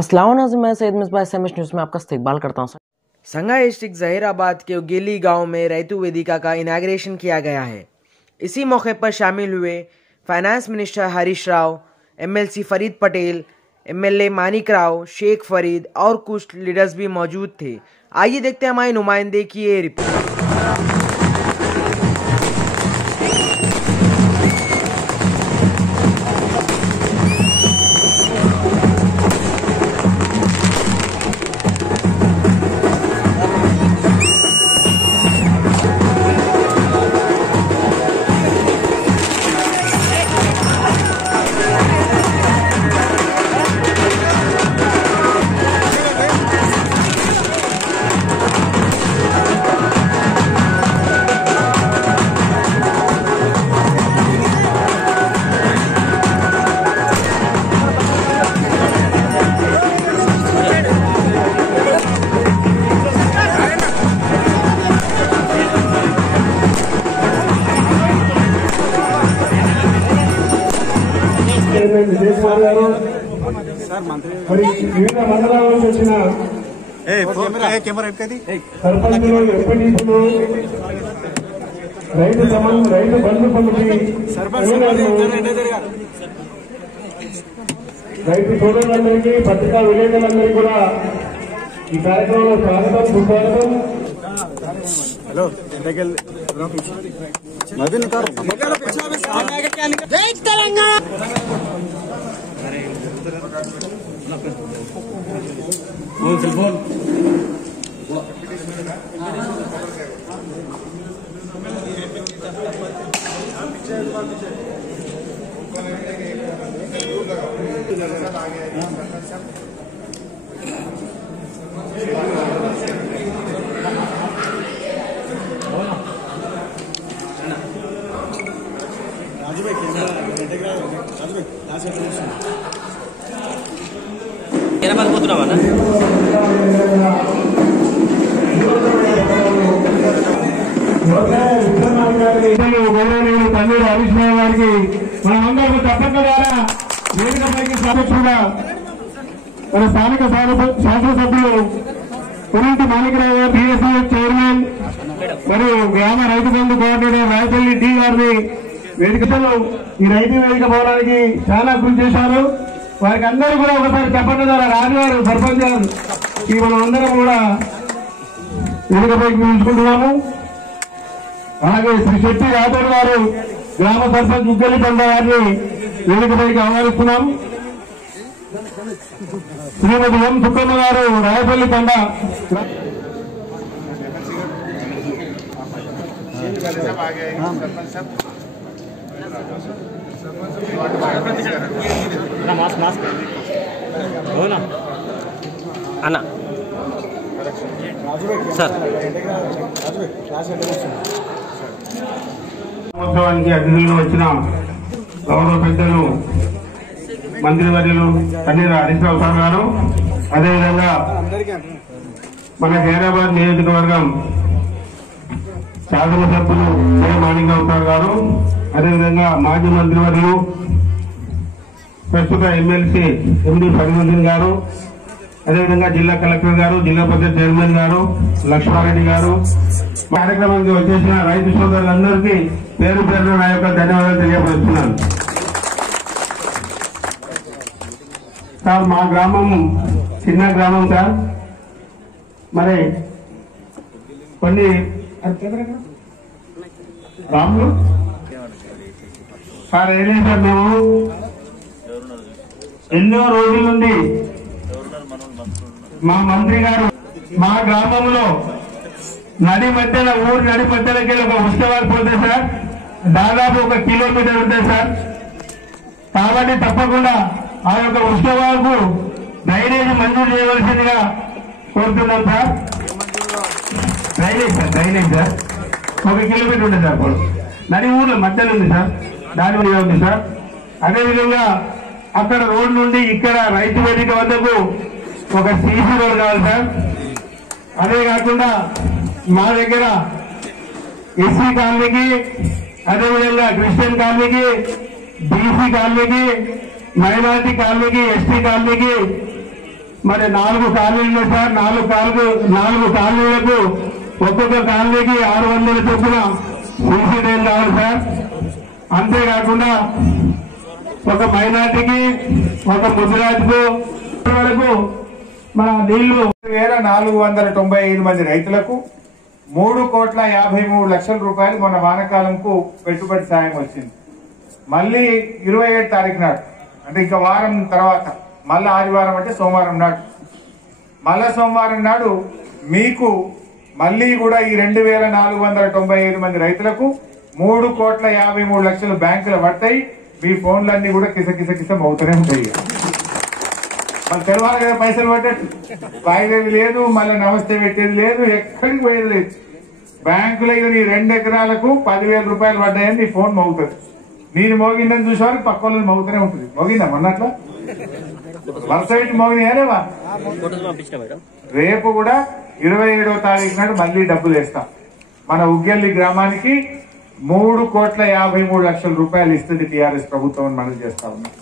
अस्सलाम वालेकुम, मैं सैयद मिसबाह एसएमएस न्यूज़ में आपका इस्तकबाल करता हूँ। संघा डिस्ट्रिक्ट जहीराबाद के उगेली गांव में रैतु वेदिका का इनाग्रेशन किया गया है। इसी मौके पर शामिल हुए finance minister Harish Rao, MLC Farid Patel, MLA Manik Rao, Sheikh Farid और कुछ लीडर्स भी मौजूद थे। आइए देखते हैं हमारे नुमाइंदे की ये रिपोर्ट। మరి వివిధ మండలాల నుంచి వచ్చిన సర్పంచులు, ఎంపీటీసీలు, రైతు బంధు కమిటీ, రైతు సోదరులందరికీ, పత్రికా విలేకరులందరికీ కూడా ఈ కార్యక్రమంలో స్వాగతం, సుస్వాగతం. జై తెలంగాణ. గౌరవనీయులు తన్నీరు హరీష్ రావు గారికి మనమందరూ తప్పక ద్వారా వేదికపైకి సమక్షంగా మన స్థానిక శాసనసభ్యులు పురంటి మాణిక్రావు గారు, బీఎస్ఎఫ్ చైర్మన్ మరియు గ్రామ రైతు బంధు కోఆర్డినేటర్ రాయపల్లి డి గారిని వేదికలో ఈ రైతు వేదిక పోవడానికి చాలా కృషి చేశారు. వారికి అందరూ కూడా ఒకసారి చెప్పండి ద్వారా రాజుగారు, సర్పంచ్ గారు ఈ మనం అందరం కూడా వేదికపైకి పిలుచుకుంటున్నాము. అలాగే శ్రీ శెట్టి రాథోడ్ గారు, గ్రామ సర్పంచ్ ఉగ్గలి తండ గారిని వేదికపైకి ఆహ్వానిస్తున్నాం. శ్రీమతి ఎం సుక్కమ్మ గారు, రాయపల్లి తండ. అన్నా సార్, మహోత్సవానికి అతిథులు వచ్చిన గౌరవ పెద్దలు మంత్రివర్యులు తన్నీరు హరీష్ రావు సార్ గారు, అదేవిధంగా మన హైదరాబాద్ నియోజకవర్గం శాసనసభ్యులు కె మాణిక్రావు సార్ గారు, అదేవిధంగా మాజీ మంత్రివర్యులు ప్రస్తుత ఎమ్మెల్సీ ఎండి ఫరీదుద్దీన్ గారు, అదేవిధంగా జిల్లా కలెక్టర్ గారు, జిల్లా పరిషత్ చైర్మన్ గారు లక్ష్మారెడ్డి గారు, కార్యక్రమానికి వచ్చేసిన రైతు సోదరులందరికీ పేరు పేరున నా యొక్క ధన్యవాదాలు తెలియపరుస్తున్నాను. సార్, మా గ్రామం చిన్న గ్రామం సార్. మరి కొన్ని రాములు సార్ ఏం సార్, మేము ఎన్నో రోజుల నుండి మా మంత్రి గారు మా గ్రామంలో నడి మధ్యలో ఊరు నడి మధ్యలోకి ఒక ఉత్సవాలు పోతే సార్ దాదాపు 1 కిలోమీటర్ ఉంటాయి సార్. కాబట్టి తప్పకుండా ఆ యొక్క ఉత్సవాలకు డ్రైనేజ్ మంజూరు చేయవలసిందిగా కోరుతున్నాం సార్. డ్రైనేజ్ సార్ 1 కిలోమీటర్ ఉంటుంది సార్. నడి ఊర్లో మధ్యలో ఉంది సార్, దాని మీద ఉంది సార్. అదేవిధంగా అక్కడ రోడ్ నుండి ఇక్కడ రైతు వేదిక వద్దకు ఒక సీసీ రోడ్ కావాలి సార్. అదే కాకుండా మా దగ్గర ఎస్సీ కాలనీకి, అదేవిధంగా క్రిస్టియన్ కాలనీకి, బీసీ కాలనీకి, మైనారిటీ కాలనీకి, ఎస్టీ కాలనీకి మరి 4 కాలనీలు సార్, 4 కాలనీలకు ఒక్కొక్క కాలనీకి 600 చొప్పున సీసీ డ్రైన్ కావాలి సార్. అంతేకాకుండా ఒక మైనార్టీకి, ఒక ముదిరాజుకు వరకు మన నీళ్లు 495 మంది రైతులకు 3,53,00,000 రూపాయలు మొన్న వానకాలంకు పెట్టుబడి సాయం వచ్చింది. మళ్ళీ 27 తారీఖు నాడు, అంటే ఇంకా వారం తర్వాత, మళ్ళీ ఆదివారం అంటే సోమవారం నాడు, మళ్ళా సోమవారం నాడు మీకు మళ్ళీ కూడా ఈ 2,495 మంది రైతులకు 3,53,00,000 బ్యాంకులు పడతాయి. మీ ఫోన్లన్నీ కూడా కిస అవుతూనే ఉంటాయి. మళ్ళీ తెలవాలి కదా పైసలు పట్టేట్టు. వాయిదేవి లేదు, మళ్ళీ నమస్తే పెట్టేది లేదు, ఎక్కడికి పోయేది లేదు. బ్యాంకులో నీ 2 ఎకరాలకు 10,000 రూపాయలు పడ్డాయని నీ ఫోన్ మోగుతుంది. నేను మోగిందని చూసేవారు పక్క వాళ్ళని మోగుతూనే ఉంటుంది. మోగిందా మొన్నట్లా వరుస పెట్టి మోగినాయనేవా? రేపు కూడా 27వ తారీఖు నాడు మళ్ళీ డబ్బులు వేస్తాం. మన ఉగ్గెల్లి గ్రామానికి 3,53,00,000 రూపాయలు ఇస్తుంది టీఆర్ఎస్ ప్రభుత్వం అని మనం చేస్తా ఉన్నాం.